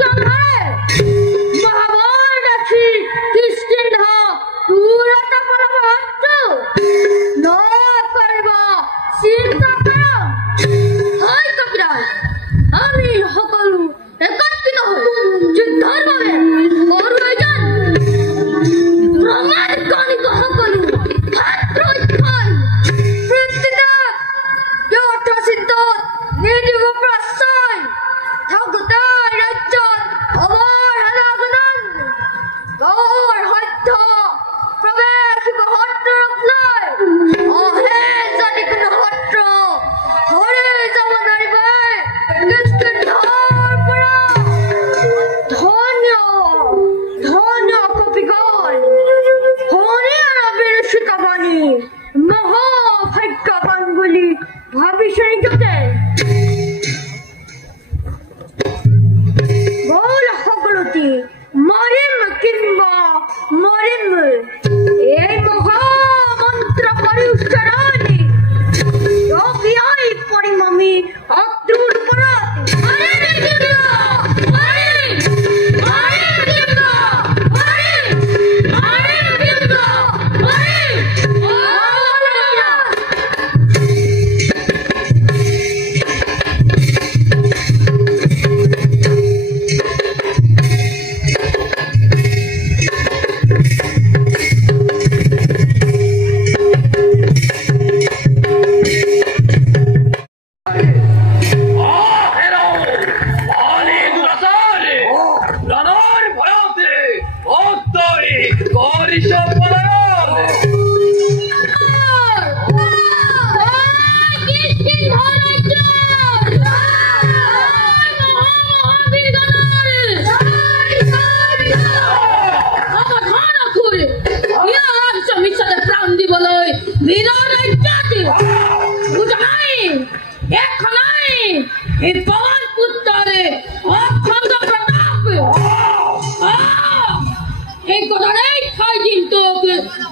Let's go!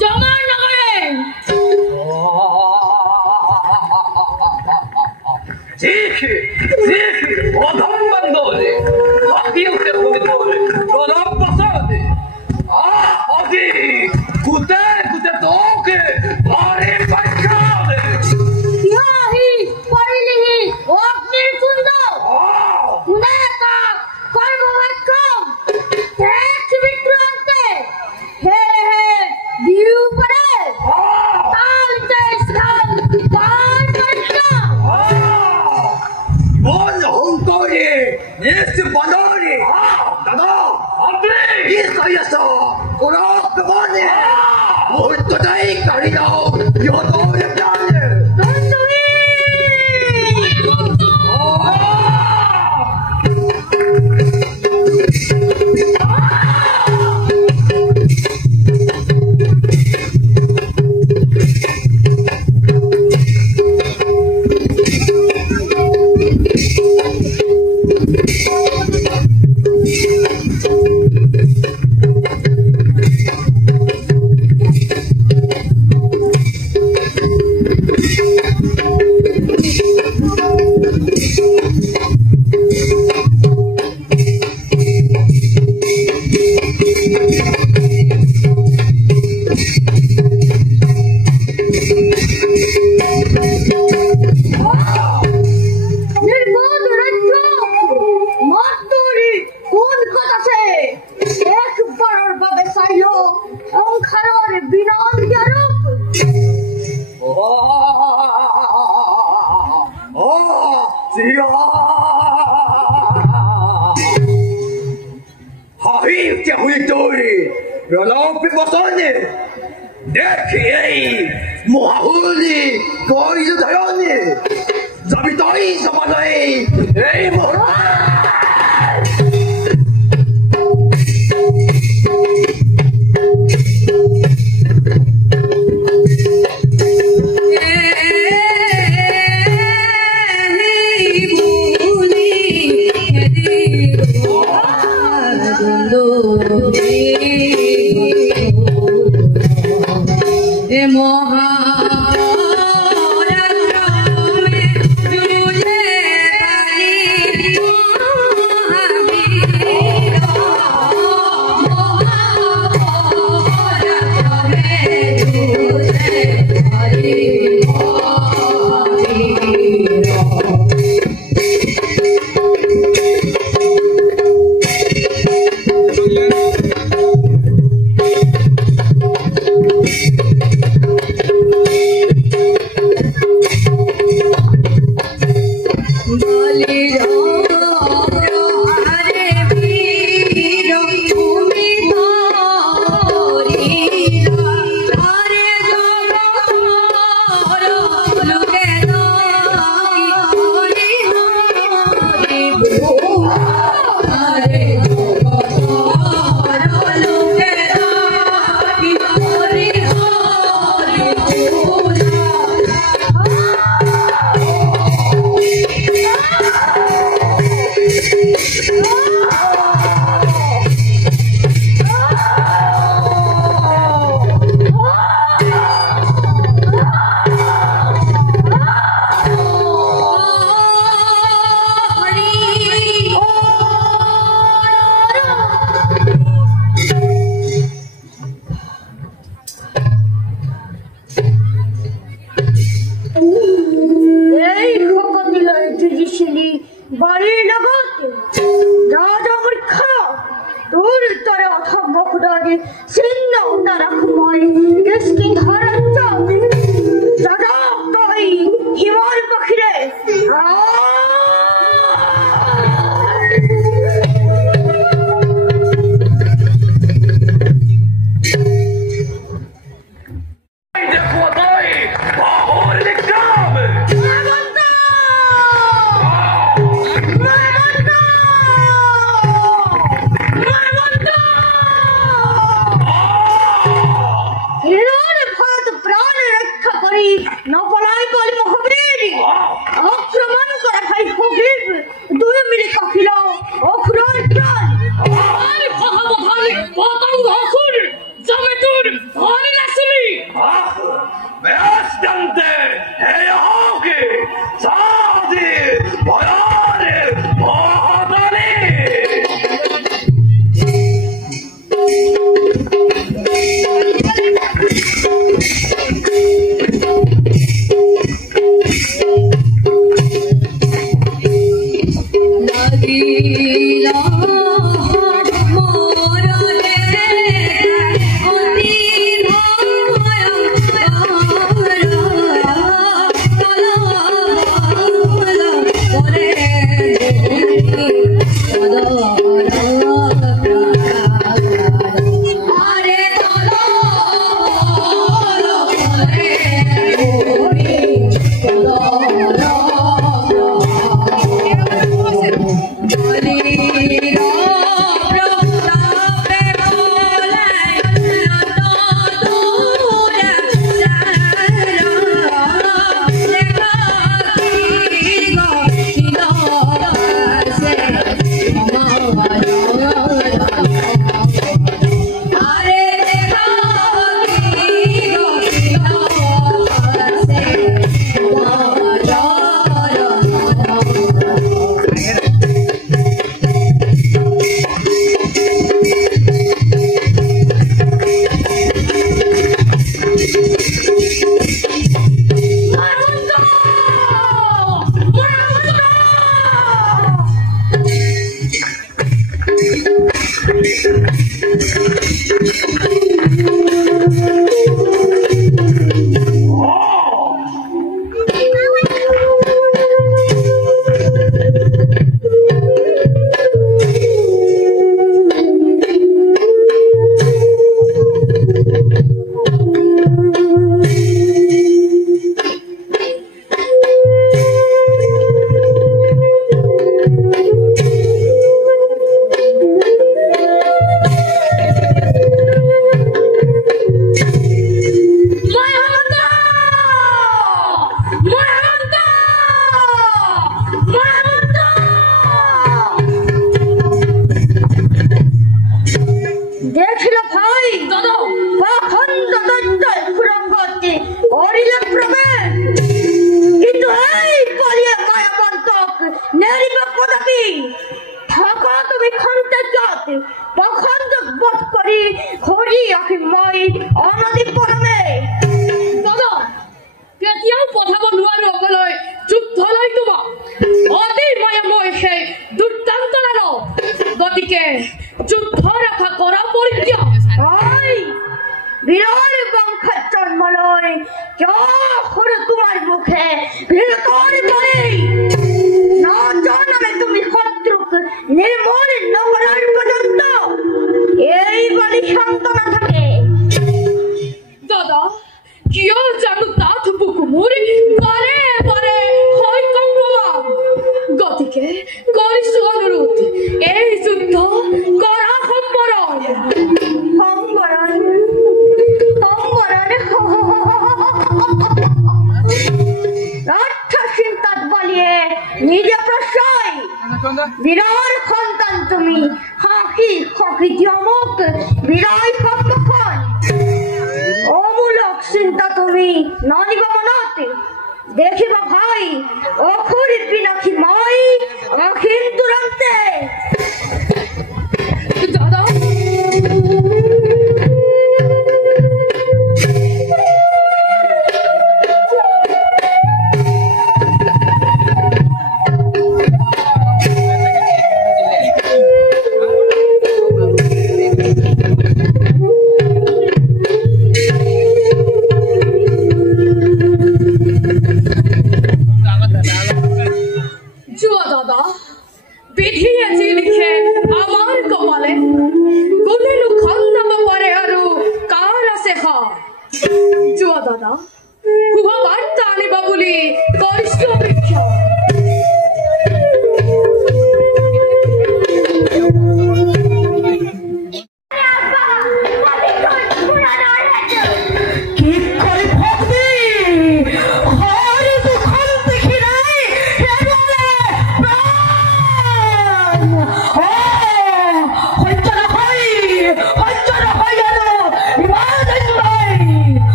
জমা নগরে Ziki, odam bandole, apiute udole, rodam pasade. Odi, kute toke, pare paikade. yahi parilihi ognir kundo uneka karbo vakam tek vikrante he diu pare talte slam par parta Bon Hongkori, neste bandole. Dada, andre, isso, korak bane. Muito dai karino, yo dole plane. পতঙ্গ অসুর জমে তোর ধরে গেছে কিয় জানো তাত বুকুমুৰি বাৰে বাৰে হয় কম্পমান গতিকে কৰিছো অনুৰোধ এই যুদ্ধ কৰা সম্বৰণ চিন্তাত বলিয়ে নিজে প্ৰশ্ৰয় বিৰল সন্তান তুমি সাক্ষী সখী দিয়মক বিৰল সন্মুখন অমূলক চিন্তা তুমি ননিব মনত দেখিবা ভাই অখুৰি পিনাখি মই অখিন তুৰন্তে দাদা বিধিয়ে যি লিখে আমাৰ কপালে কোনেনো খন্দাব পাৰে আৰু কাৰ আছে যোৱা দাদা শুভ বাৰ্তা আনিবা বুলি কৰিছো অপেক্ষা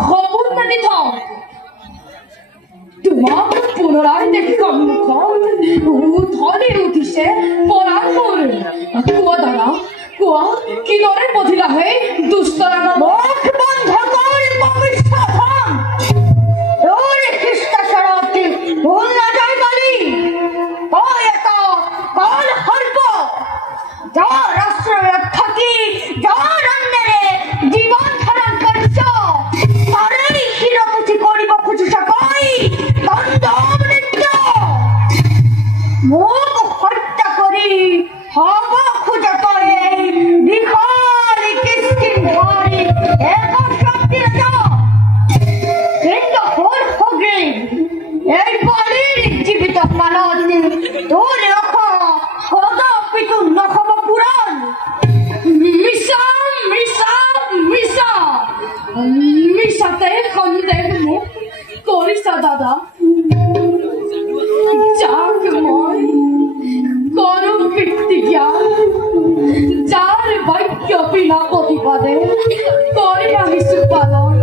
খবর না দিতাম তোমার পুনরায় দেখতাম ধরে উঠিছে পরাণ করে কুয়া দ্বারা কুয়া কি দরে বধিলা হে দুস্তরা মুখ বন্ধ কর পাপিষ্ঠান ওরে খ্রিস্টা শরণার্থী ভুল না যায় বলি এটা কাল হরব যা রাষ্ট্রের থাকি যা রান্নারে জীবন ধারণ করছ তারেই শিরপুচি করিব খুঁজু সকাই দণ্ড মৃত্যু মুখ হত্যা করি হব খুঁজে পড়ে বিখারি কিস্কিন ধরি এক শক্তি কিন্তু হোর হগে এই বাড়ির জীবিত মানুষ তোর রাখা সদা পিছু নখব পুরাণ মিশা মিশা মিশা মিশাতে খন্দের মুখ করিসা দাদা যাক মই করম কীর্তি জ্ঞান যার বাক্য বিনা প্রতিবাদে করিবা শিশু পালন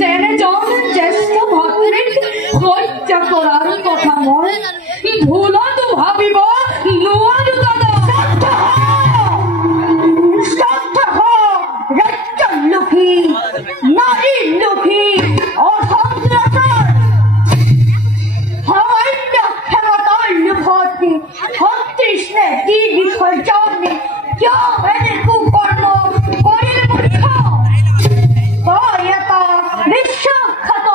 তেনে জন জ্যেষ্ঠ ভাতৃক হত্যা করার কথা মই ভুলত ভাবিব নোৱাৰো দাদা লুকি নারী লুকি অসন্ত্রাসন সামান্য ক্ষমতার লুভতি সন্তৃষ্ণে কি বিষয় জানি কেউ এনে কুকর্ম করিলে মূর্খ এটা বিশ্বাসঘাত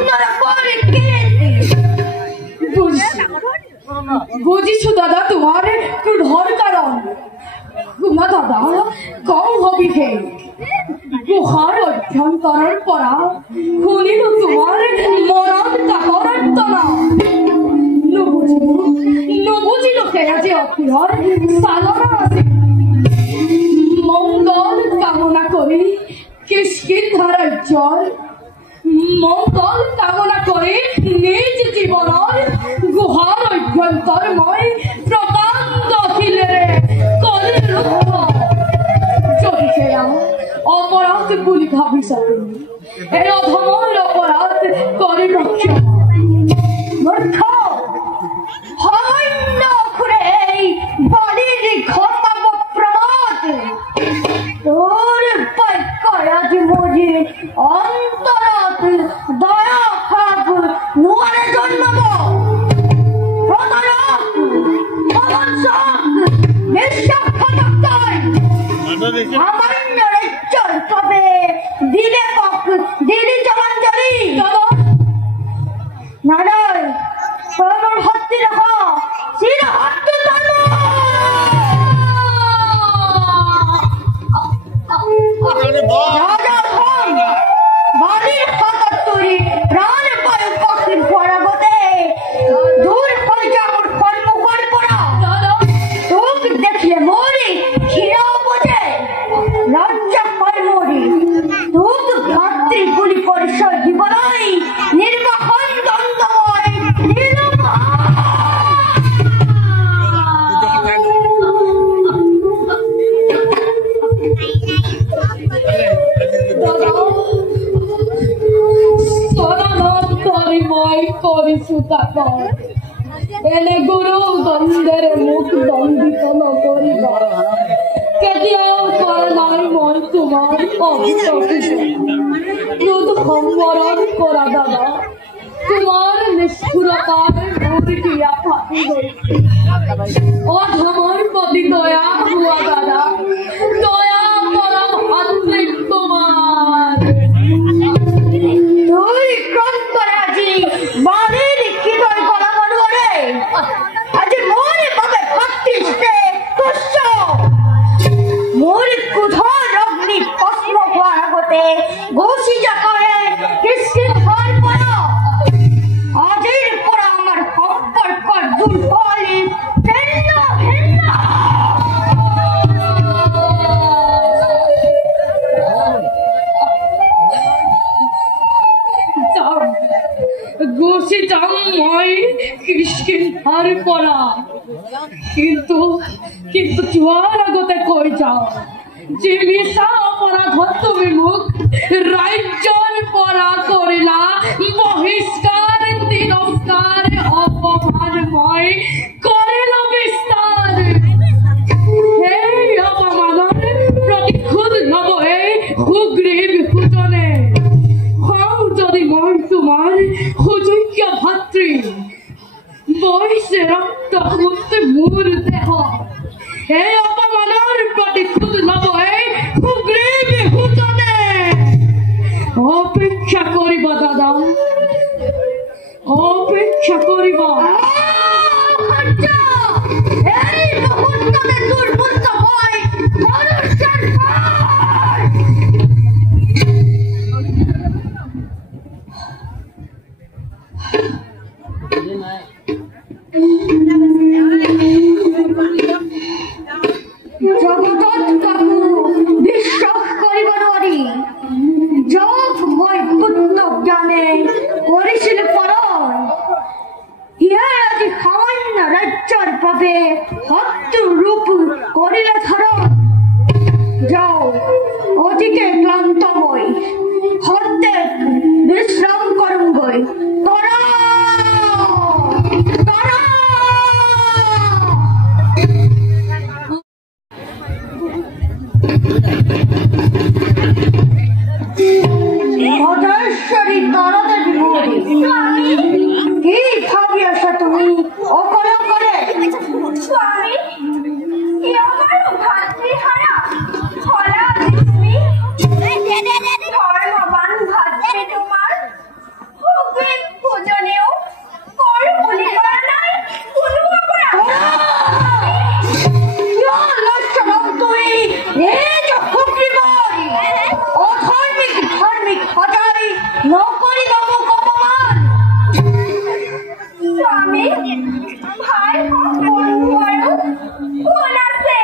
নরকরে কীর্তি বুঝিছু দাদা তোমার ক্রোধর কারণ গুণা দাদা কম হবি হে গুহার অভ্যন্তরের পরা শুনিল তোমার মরণ কাকর আর্তনা নবুঝিল সেয়া যে অখিলৰ চালনা আছে মঙ্গল কামনা কৰি কিষ্কিন্ধাৰ ৰাজ্যৰ মঙ্গল কামনা কৰি নিজ জীৱনৰ গুহাৰ অভ্যন্তৰ মই প্ৰকাণ্ড শিলেৰে কৰি ৰুদ্ধ যদি সেয়া অপৰাধ বুলি ভাবিছা তুমি এই অধমৰ অপৰাধ কৰি ৰক্ষা মূর্খ সামান্য করে এই বাড়ির ঘটাব প্রমাদ তোর বাক্য আজ মজি অন্তরাত দয়া ভাব নুয়ারে জন্মাব প্রতারক অবঞ্চক বিশ্বাসঘাতক সামান্য রাজ্যর তবে দিলে পক দিলি জবাঞ্জলি না নয় তোমার ভক্তি রাখো চির হাত বাড়ির ফাঁকা তৈরি প্রাণ পায় পাখির পরাগতে দূর হয়ে যাওয়ার কর্ম করে পড়া তোক দেখলে মরি ক্ষীরাও বোঝে লজ্জা পায় মরি তোক ভাতৃ গুলি পরিচয় দিব নাই নির্বাহন দ্বন্দ্বময় এনে গুরু দ্বন্দ্বের মুখ দ্বন্দ্বিত নকরিব কেতিয়াও কৰা নাই মই তোমাৰ ক্ৰোধ সম্বৰণ কৰা দাদা তোমাৰ নিষ্ঠুৰতাৰ মোৰ দিয়া ফাটি গৈছে অধমৰ প্ৰতি দয়া হোৱা দাদা দয়া কৰা ভাতৃক তোমাৰ তুই ক্রান্তরাজি বাড়ির হৃদয় গলা মনুয়ারে আজ মোরে বাবে ভাবতিসে তুচ্ছ মোর কুধর অগ্নি ভস্ম হওয়ার আগতে ঘোষি যা করে কিসকিন হওয়ার পর আজের পর আমার সম্পর্ক দুর্বলি ভিন্ন ভিন্ন ঘুষি যাম মই কিষ্কিন্ধাৰ পৰা কিন্তু যোৱাৰ আগতে কৈ যাওঁ যে মিছা অপৰাধত তুমি মোক राज्यर परा करिला बहिष्कार तिरस्कार अपमान भय करिला विस्तार हे अपमानर प्रतिशोध लब এই সুগ্রীব সুজনে হও যদি মই তোমার সুযোগ্য ভাতৃ বয়সে রক্ত হতে মোর দেহ এই অপমানের প্রতিশোধ লব এই সুগ্রীব সুজনে অপেক্ষা করিব দাদা অপেক্ষা করিব এই মুহূর্তে দুর্বৃত্ত হয় মনুষ্যের জগতত কাকু বিশ্বাস করিব নোৱাৰি যোগ মই পুত্ৰ জ্ঞানে কৰিছিল পৰণ ইয়াৰ আজি সামান্য ৰাজ্যৰ বাবে শত্ৰু ৰূপ কৰিলে ধৰণ যাও অতিকে ক্লান্ত মই সত্যে বিশ্ৰাম কৰোঁগৈ তৰা মহেশ্বরী তারাদের বিমূঢ়ী কি ভাবি আছা তুমি অকলে অকলে স্বামী কি আমার ভাতৃহারা হলা তুমি ধর্মবান ভাতৃ তোমার সুগ্রীব পূজনীয় কর বলিবার নাই কোনো অপরাধ তুমি এই যে সুগ্রীবই অধার্মিক ধার্মিক হটাই নকরি নমক অপমান স্বামী ভাই বন্ধু আৰু কোন আছে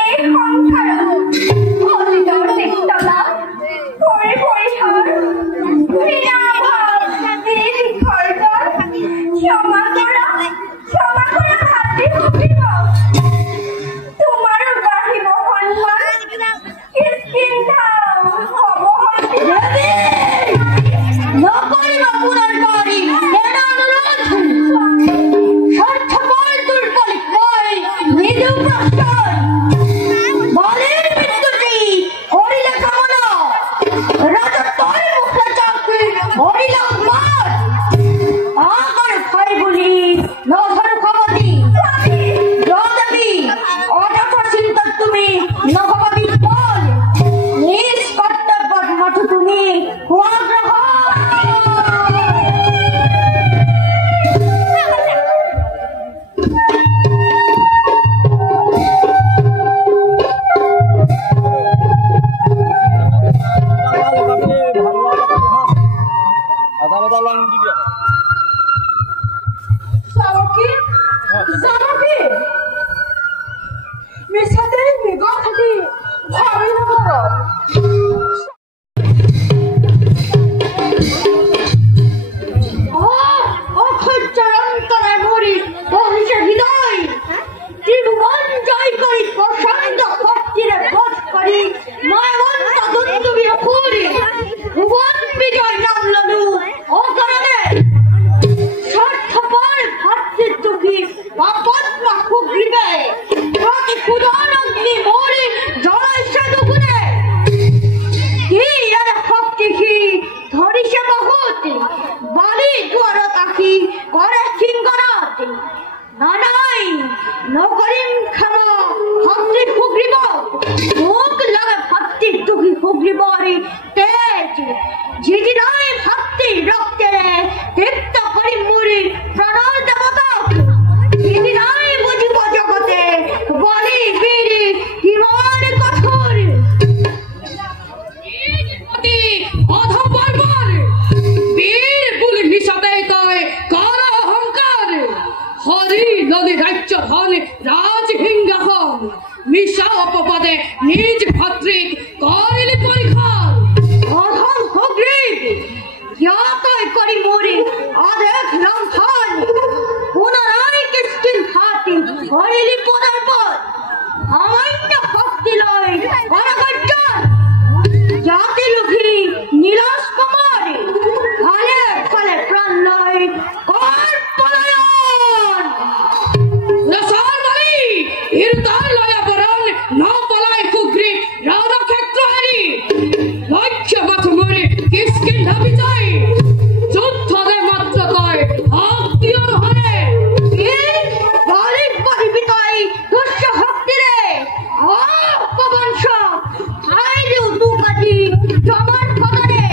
এই সংসাৰত অতীতৰ তিক্ততা কৰি পৰিহাৰ বিৰাভাৱ নিৰ্বিঘৰ্তৰ ক্ষমা কৰা ভাতৃ সুগ্ৰীব তোমাৰ বাঢ়িব সন্মান কিষ্কিন্ধা হ'ব নকৰিব পুনৰ্বাৰী এনে অনুৰোধ স্বাৰ্থপৰ দুৰ্বল মই নিদু প্ৰশ্ৰয় বলিৰ মৃত্যুটি কৰিলে কামনা ৰাজত্বৰ মুখে চাপি কৰিলে উন্মাদ আগৰ ভাই বুলি নধৰো খবতি ৰদেৱী অযথা চিন্তাত তুমি নহবা বিফল নিজ কৰ্তব্যত মাথো তুমি হোৱা গ্ৰহণ জানকী মিছাতে মৃগৰ খাটি ভাবি নগৰত অসহ্যৰ অন্তৰে ভৰি বহিছে হৃদয় ত্ৰিভুৱন জয় কৰি প্ৰচণ্ড শক্তিৰে বধ কৰি মই অনন্ত দুন্দুবি অসুৰি ভুৱন বিজয় নাম ললো অকাৰণে স্বাৰ্থপৰ ভাতৃদ্ৰোহী পাপত্মা সুগ্ৰীৱে প্ৰতিশোধৰ অগ্নি মৰি জ্বলাইছে দুগুণে কি ইয়াৰে শক্তি সি ধৰিছে বহুত বালি দুৱাৰত আহি কৰে সিংহনাথ নাই নকৰিম ক্ষমা ভাতৃ সুগ্ৰীৱ মোক লাগে ভাতৃদ্ৰোহী সুগ্ৰীৱৰ তেজ যিদিনাই ভাতৃ ৰক্তেৰে তৃপ্ত কৰিম মোৰ প্ৰাণৰ দেৱতাক সিদিনাই বুজিব জগতে বলি বীৰ কিমান কঠোৰ অধপৰ্বৰ বীৰ বুলি হিচাপে তই কৰ অহংকাৰ হৰি নদী ৰাজ্য ধন ৰাজসিংহাসন মিছা অপবাদে নিজ ভাতৃক কৰিলি পৰীক্ষা অধম সুগ্ৰীৱ কিষ্কিন্ধা বিজয় যুদ্ধরে মাত্র তয় আত্মীয় হরে বালিক বাড়ি বিতাই দুষ্ট শক্তি রে অপবংশ হাইরে উদু কাজি জমান কদরে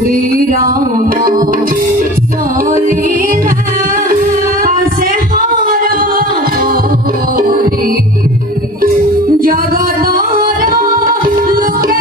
श्रीराम सलीला से हरि जगत लोके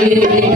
Hare